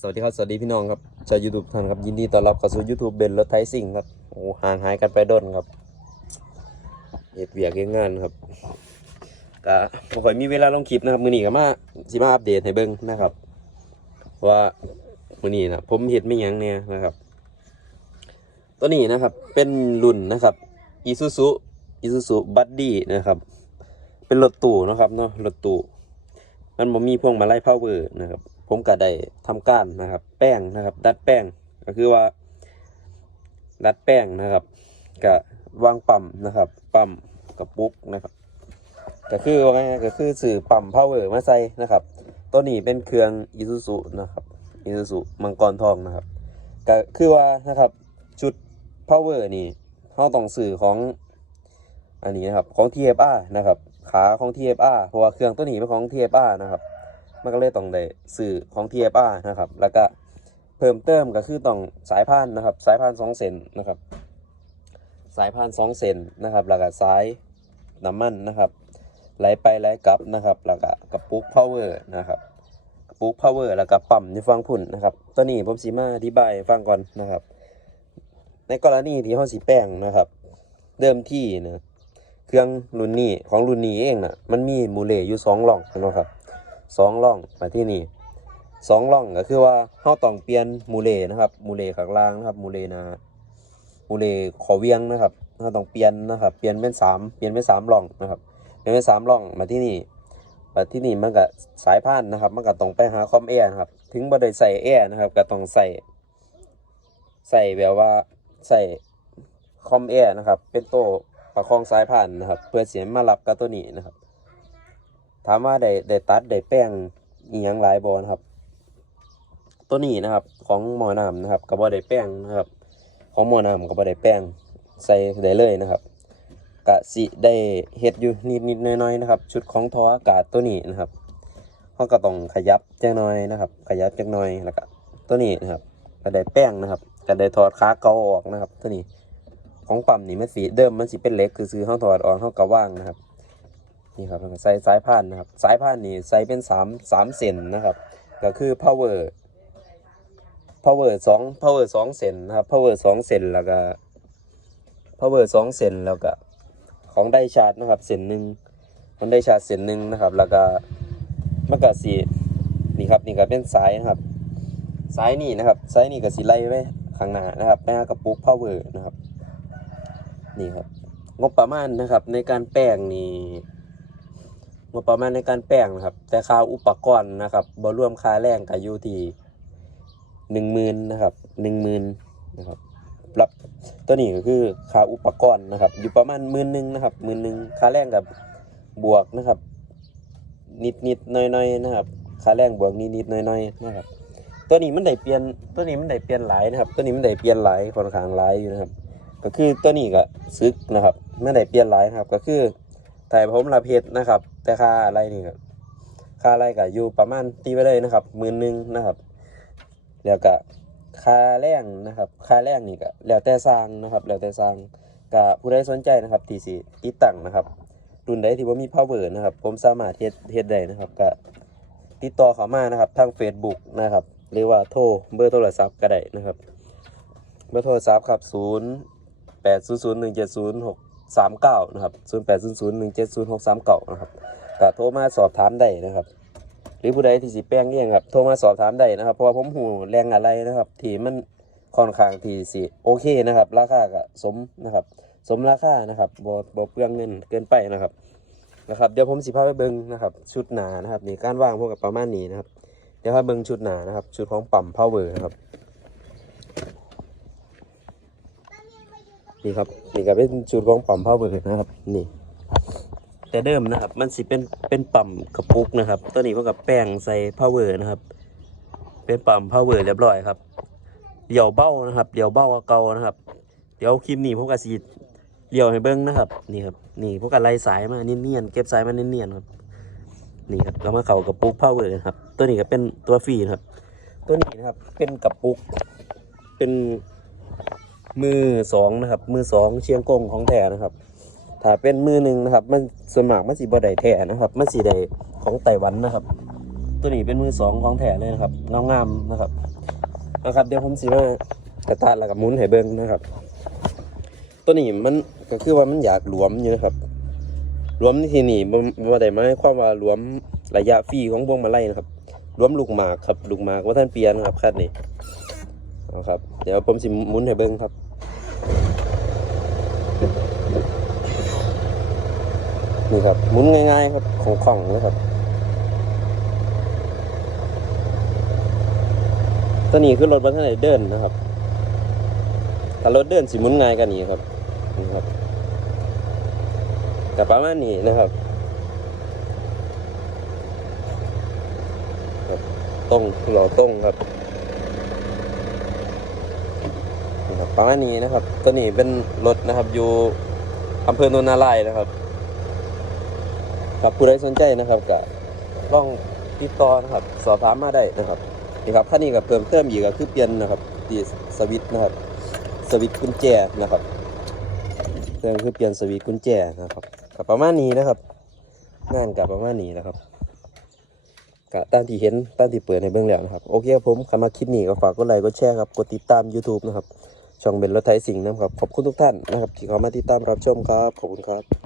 สวัสดีครับ สวัสดีพี่น้องครับชาวยูทูบท่านครับยินดีต้อนรับเข้าสู่ YouTube เบนรถไทยสิ่งครับโอ้ห่างหายกันไปด้นครับเหตุเวียกเฮ็ดงานครับก็บ่ค่อยมีเวลาลงคลิปนะครับมื้อนี้ก็มาสิมาอัปเดตให้เบิ่งนะครับ ว่ามื้อนี้นะผมเฮ็ดไม่หยังเนี่ยนะครับ ตัวนี้นะครับเป็นรุ่นนะครับ Isuzu Isuzu Buddy นะครับ เป็นรถตู้นะครับเนาะรถตู้มันบ่มีพวงมาลัยพาวเวอร์นะครับ ผมก็ได้ทำการนะครับ แป้งนะครับ ดัดแป้งก็คือว่า ดัดแป้งนะครับก็วางปั๊มนะครับปั๊มกระปุกนะครับก็คือว่าไงก็คือสื่อปั๊มพาวเวอร์มาใส่นะครับ ตัวนี้เป็นเครื่องอิซูซุนะครับอิซูซุมังกรทองนะครับก็คือว่านะครับชุดพาวเวอร์นี่เราต้องสื่อของอันนี้นะครับของ TFR นะครับขาของ TFR เพราะว่าเครื่องตัวนี้เป็นของ TFR นะครับ มันก็เลยต้องได้สื่อของ TFR นะครับ แล้วก็เพิ่มเติมก็คือต้องสายพานนะครับ สายพานสองเซนนะครับ สายพานสองเซนนะครับ แล้วก็สายน้ำมันนะครับ ไหลไปไหลกลับนะครับ แล้วก็กระปุก power นะครับกระปุก power แล้วก็ปั๊มในฟังพุ่นนะครับ ตัวนี้ผมสีมาอธิบายฟังก่อนนะครับ ในกรณีที่เขาสีแป้งนะครับเดิมที่นะเครื่องรุ่นนี้ของรุ่นนี้เองนะมันมีมูเลอยู่สองหล่องนะครับ สองร่องมาที่นี่สองร่องก็คือว่าเราต้องเปลี่ยนมูเลนะครับ มูเลข้างล่างนะครับมูเลนามูเลขอเวียงนะครับเราต้องเปลี่ยนนะครับ เปลี่ยนเป็นสามเปลี่ยนเป็นสามร่องนะครับเปลี่ยนเป็นสามร่องมาที่นี่มาที่นี่มันก็สายพานนะครับ มันก็ต้องไปหาคอมแอร์นะครับ ถึงบ่ได้ใส่แอร์นะครับ ก็ต้องใส่ใส่แบบว่าใส่คอมแอร์นะครับ เป็นโต้ประคองสายพานนะครับ เพื่อเสียงมารับกับตัวนี้นะครับ ถามว่าได้ได้ตัดได้แป้งอีหยังหลายบอนครับ ตัวนี้นะครับ ของหมอน้ำนะครับกับบ่ได้แป้งนะครับ ของหมอน้ำกับบ่ได้แป้งใส่ได้เลยนะครับกะสิได้เฮ็ดอยู่นิดนิดๆน้อยๆนะครับ ชุดของทออากาศตัวนี้นะครับเขาก็ต้องขยับจังน้อยนะครับ ขยับจังน้อยแล้วก็ตัวนี้นะครับก็ได้แป้งนะครับก็ได้ถอดขาเกาออกนะครับ ตัวนี้ของปั๊มนี่มันสีเดิมมันสิเป็นเล็กคือซื้อเขาถอดออกเขาก็ว่างนะครับ นี่ครับใส่สายพานนะครับ สายพานนี่ใส่เป็นสามสามเซนนะครับ ก็คือ power power สอง power สองเซนนะครับ power สองเซนแล้วก็ power สองเซนแล้วก็ของได้ชาร์จนะครับเซนหนึ่งของได้ชาร์จเซนหนึ่งนะครับ แล้วก็มันก็สีนี่ครับนี่ก็เป็นสายนะครับสายนี่นะครับสายนี่ก็สีไล่ไว้ข้างหน้านะครับไปหากระปุก power นะครับนี่ครับงบประมาณนะครับในการแป้งนี่ งบประมาณในการแป้งนะครับ แต่ค่าอุปกรณ์นะครับบรวมค่าแรงก็อยู่ที่หนึ่งหมื่นนะครับหนึ่งหมื่นนะครับรับตัวนี้ก็คือค่าอุปกรณ์นะครับ อยู่ประมาณหมื่นหนึ่งนะครับหมื่นหนึ่งค่าแรงกับบวกนะครับ นิดนิดน้อยน้อยนะครับค่าแรงบวกนิดนิดน้อยน้อยนะครับ ตัวนี้มันได้เปลี่ยนตัวนี้มันได้เปลี่ยนหลายนะครับ ตัวนี้มันได้เปลี่ยนหลายค่อนข้างหลายอยู่นะครับ ก็คือตัวนี้ก็ซึกนะครับไม่ได้เปลี่ยนหลายนะครับ ก็คือถ่ายผมรับเพชรนะครับ แต่ค่าอะไรนี่ครับค่าอะไรก็อยู่ประมาณตีไปเลยนะครับหมื่นหนึ่งนะครับ แล้วก็ค่าแรงนะครับ ค่าแรงนี่ก็แล้วแต่สร้างนะครับ แล้วแต่สร้างก็ผู้ใดสนใจนะครับที่สิติดตั้งนะครับรุ่นใดที่ว่ามี power นะครับ ผมสามารถเฮ็ดเฮ็ดได้นะครับก็ติดต่อเข้ามานะครับทาง Facebook นะครับ หรือว่าโทรเบอร์โทรศัพท์ก็ได้นะครับ เบอร์โทรศัพท์ครับ 0 8 0 0 1 7 0 6 3 9นะครับ0 8 0 0 1 7 0 6 3 9นะครับก็โทรมาสอบถามได้นะครับหรือผู้ใดที่สิแป้งเองครับโทรมาสอบถามได้นะครับเพราะว่าผมหูแรงอะไรนะครับที่มันค่อนข้างที่สิโอเคนะครับราคาก็สมนะครับ สมราคานะครับบ่บ่เปลืองเงินเกินไปนะครับนะครับเดี๋ยวผมสิพาไปเบิ่งนะครับชุดหนานะครับนี่การวางพวกกับประมาณนี้นะครับเดี๋ยวพาเบิ่งชุดหนานะครับชุดของปั๊ม power นะครับ นี่ครับนี่ก็เป็นชุดของปั๊ม power นะครับ นี่ แต่เดิมนะครับ มันสิเป็นเป็นปั๊มกระปุกนะครับ ตัวนี้เพื่อกับแป้งใส่ power นะครับ เป็นปั๊ม power เรียบร้อยครับเดี่ยวเบ้านะครับเดี่ยวเบ้าเก่านะครับ เดี๋ยวคลิปนี้พวกกระสีเดี่ยวให้เบิ้งนะครับ นี่ครับ นี่พวกกระไล่สายมาเนียนๆเก็บสายมาเนียนๆครับนี่ครับแล้วมาเข่ากระปุก power นะครับ ตัวนี้ก็เป็นตัวฟรีนะครับ ตัวนี้นะครับเป็นกระปุกเป็น มือสองนะครับ มือสองเชียงกงของแท้นะครับ ถ้าเป็นมือหนึ่งนะครับ มันส่วนมากมันสีบดได้แท้นะครับ มันสีได้ของไต้หวันนะครับ ตัวนี้เป็นมือสองของแท้เลยนะครับงามๆนะครับนะครับ เดี๋ยวผมสิมากระตะแล้วกับมุนให้เบิ่งนะครับ ตัวนี้มันก็คือว่ามันอยากหลวมอยู่นะครับหลวมที่นี่บ่บ่ได้หมาความว่าหลวมระยะฟรีของพวงมาลัยนะครับหลวมลูกหมากครับลูกหมากว่าท่านเปลี่ยนครับคันนี้เอาครับ เดี๋ยวผมสิมุนให้เบิ่งครับ นี่ครับหมุนง่ายๆครับของของนะครับตัวนี้คือรถบัสไนเดินนะครับถ้ารถเดินสิหมุนง่ายกันนี้ครับนี่ครับกับประมาณนี้นะครับครับตรงหล่อตรงครับประมาณนี้นะครับ ตัวนี้เป็นรถนะครับอยู่อำเภอโนนนารายนะครับ ครับผู้ใดสนใจนะครับก็ลองติดต่อนะครับสอบถามมาได้นะครับนี่ครับคันนี้ก็เพิ่มเติมอีกก็คือเปลี่ยนนะครับที่สวิตช์นะครับ สวิตช์กุญแจนะครับเพิ่มคือเปลี่ยนสวิตช์กุญแจนะครับกับประมาณนี้นะครับงานกับประมาณนี้นะครับกะตามที่เห็นตามที่เปิดในเบื้องแล้วนะครับ โอเคครับผมใครมาคลิปนี้ก็ฝากกดไลค์กดแชร์ครับ กดติดตาม YouTube นะครับ ช่องเบนรถไทยสิงห์นะครับ ขอบคุณทุกท่านนะครับ ที่เข้ามาติดตามรับชมครับ ขอบคุณครับ